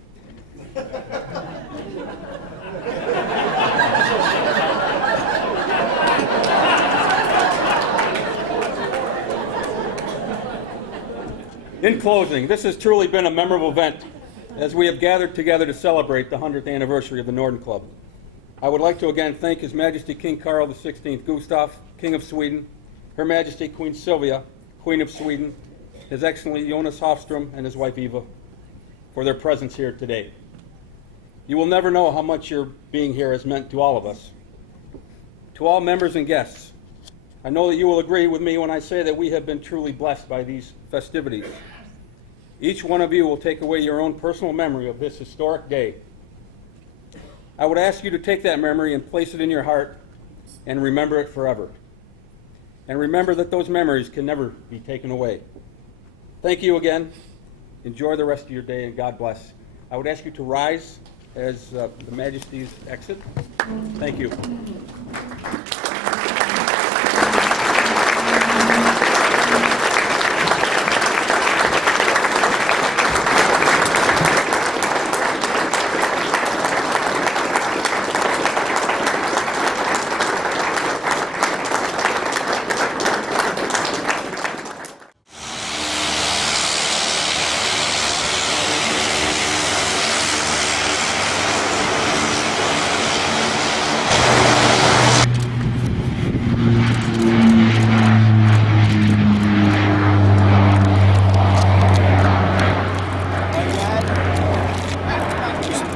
In closing, this has truly been a memorable event as we have gathered together to celebrate the 100th anniversary of the Norden Club. I would like to again thank His Majesty King Carl XVI Gustaf, King of Sweden, Her Majesty Queen Sylvia, Queen of Sweden, His Excellency Jonas Hofström and his wife Eva for their presence here today. You will never know how much your being here has meant to all of us. To all members and guests, I know that you will agree with me when I say that we have been truly blessed by these festivities. Each one of you will take away your own personal memory of this historic day. I would ask you to take that memory and place it in your heart and remember it forever. And remember that those memories can never be taken away. Thank you again. Enjoy the rest of your day and God bless. I would ask you to rise as the Majesty's exit. Thank you.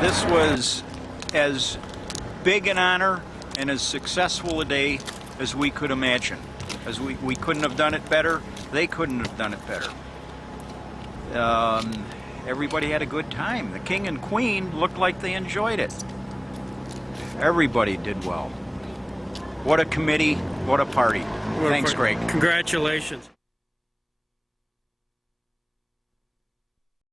This was as big an honor and as successful a day as we could imagine. As we couldn't have done it better, they couldn't have done it better. Everybody had a good time. The King and Queen looked like they enjoyed it. Everybody did well. What a committee, what a party. Thanks, Greg. Congratulations.